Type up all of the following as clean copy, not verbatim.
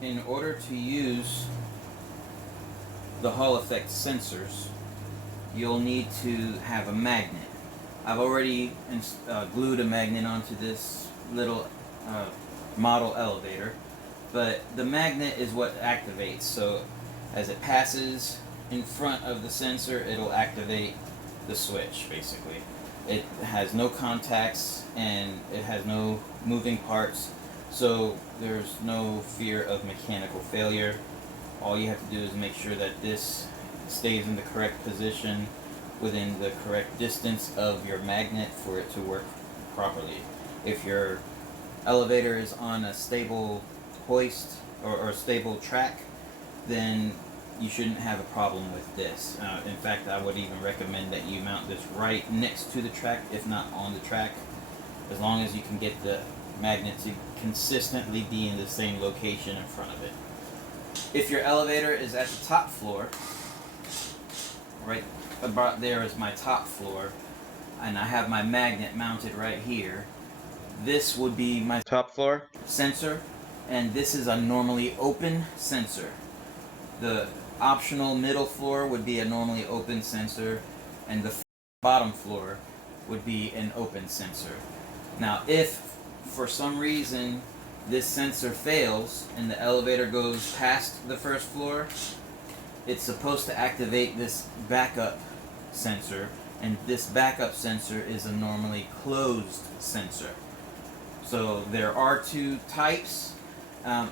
in order to use the Hall effect sensors, you'll need to have a magnet. I've already glued a magnet onto this little model elevator, but the magnet is what activates. So as it passes in front of the sensor, it'll activate the switch, basically. It has no contacts and it has no moving parts, so there's no fear of mechanical failure. All you have to do is make sure that this stays in the correct position within the correct distance of your magnet for it to work properly. If your elevator is on a stable hoist or stable track, then you shouldn't have a problem with this. In fact, I would even recommend that you mount this right next to the track, if not on the track, as long as you can get the magnet to consistently be in the same location in front of it. If your elevator is at the top floor, right about there is my top floor, and I have my magnet mounted right here, this would be my top floor sensor, and this is a normally open sensor. The optional middle floor would be a normally open sensor, and the bottom floor would be an open sensor. Now, if for some reason this sensor fails and the elevator goes past the first floor, it's supposed to activate this backup sensor, and this backup sensor is a normally closed sensor. So there are two types.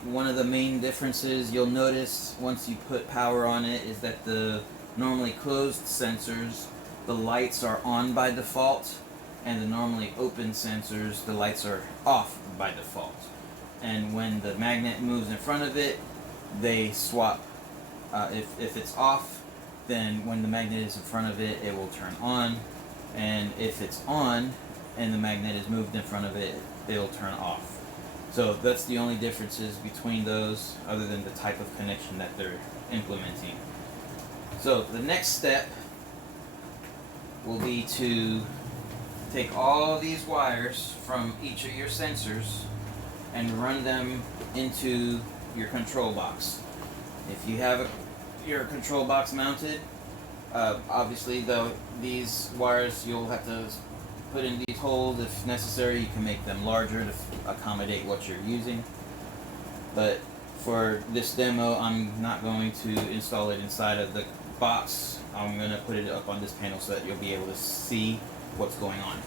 One of the main differences you'll notice once you put power on it is that the normally closed sensors, the lights are on by default, and the normally open sensors, the lights are off by default. And when the magnet moves in front of it, they swap. If it's off, then when the magnet is in front of it, it will turn on. And if it's on and the magnet is moved in front of it, it'll turn off. So that's the only differences between those, other than the type of connection that they're implementing. So the next step will be to take all these wires from each of your sensors and run them into your control box. If you have your control box mounted, obviously these wires you'll have to put in these holes. If necessary, you can make them larger to accommodate what you're using. But for this demo, I'm not going to install it inside of the box. I'm going to put it up on this panel so that you'll be able to see what's going on.